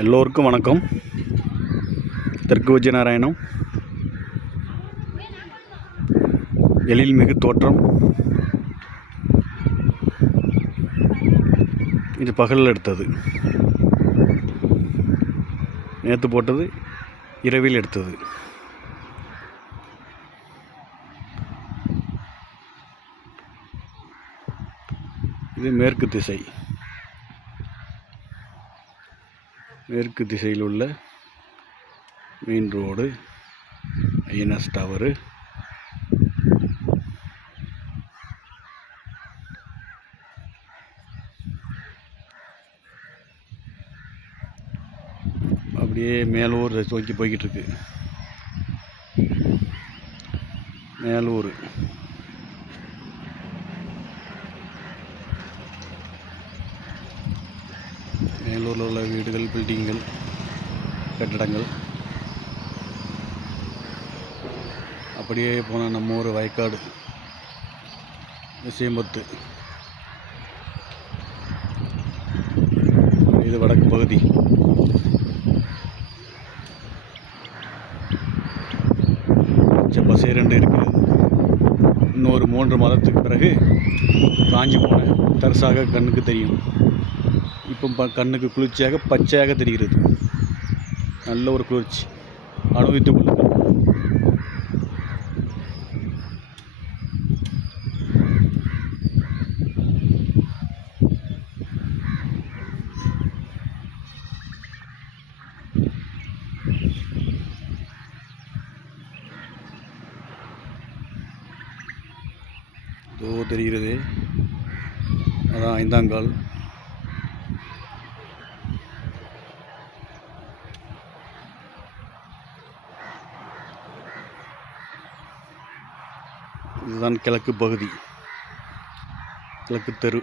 எல்லோருக்கும் வணக்கம். தெற்கு விஜயநாராயணம். எழில்மிகு தோற்றம். இது பகலில் எடுத்தது. நேற்று போட்டது இரவில் எடுத்தது. இது மேற்கு திசை. மேற்கு திசையில் உள்ள மெயின் ரோடு, ஐஎன்எஸ் டவரு, அப்படியே மேலூர் நோக்கி போய்கிட்டு இருக்கு. மேலூர் மேலூரில் உள்ள வீடுகள், பில்டிங்கள், கட்டடங்கள். அப்படியே போனால் நம்ம ஊர் வயக்காடு, விஷயம்பத்து. இது வடக்கு பகுதி. பசேரண்டு இருக்கிறது. இன்னொரு 3 மாதத்துக்கு பிறகு காஞ்சி போன தரிசாக கண்ணுக்கு தெரியும். இப்போ கண்ணுக்கு குளிர்ச்சியாக பச்சையாக தெரிகிறது. நல்ல ஒரு குளிர்ச்சி. அனுபவித்துக் கொள்ளுங்கள். இதோ தெரிகிறது, அதான் ஐந்தாங்கால். இதுதான் கிழக்கு பகுதி, கிழக்கு தெரு.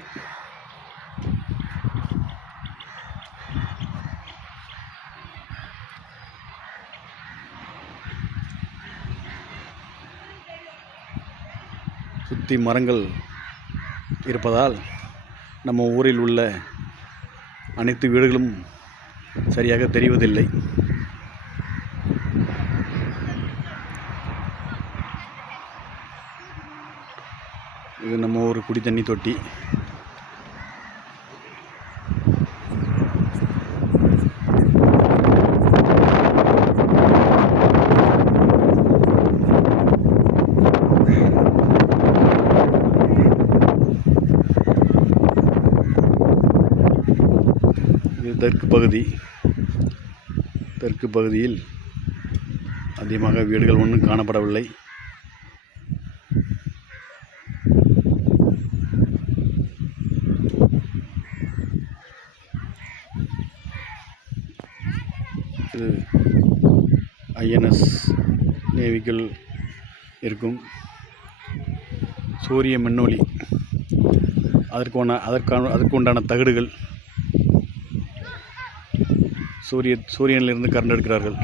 சுற்றி மரங்கள் இருப்பதால் நம்ம ஊரில் உள்ள அனைத்து வீடுகளும் சரியாக தெரிவதில்லை. இது நம்ம ஒரு குடி தண்ணி தொட்டி. இது தெற்கு பகுதி. தெற்கு பகுதியில் அதிகமாக வீடுகள் ஒன்றும் காணப்படவில்லை. இது ஐஎன்எஸ் நேவிகள் இருக்கும். சூரிய மின்னொளி, அதற்கு உண்டான தகடுகள். சூரியனிலிருந்து கரண்ட் எடுக்கிறார்கள்.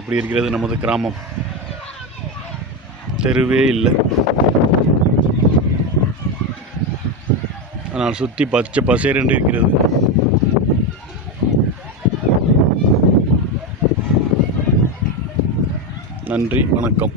எப்படி இருக்கிறது நமது கிராமம்? தெருவே இல்லை. ஆனால் சுற்றி பச்சை பசேரென்று இருக்கிறது. நன்றி, வணக்கம்.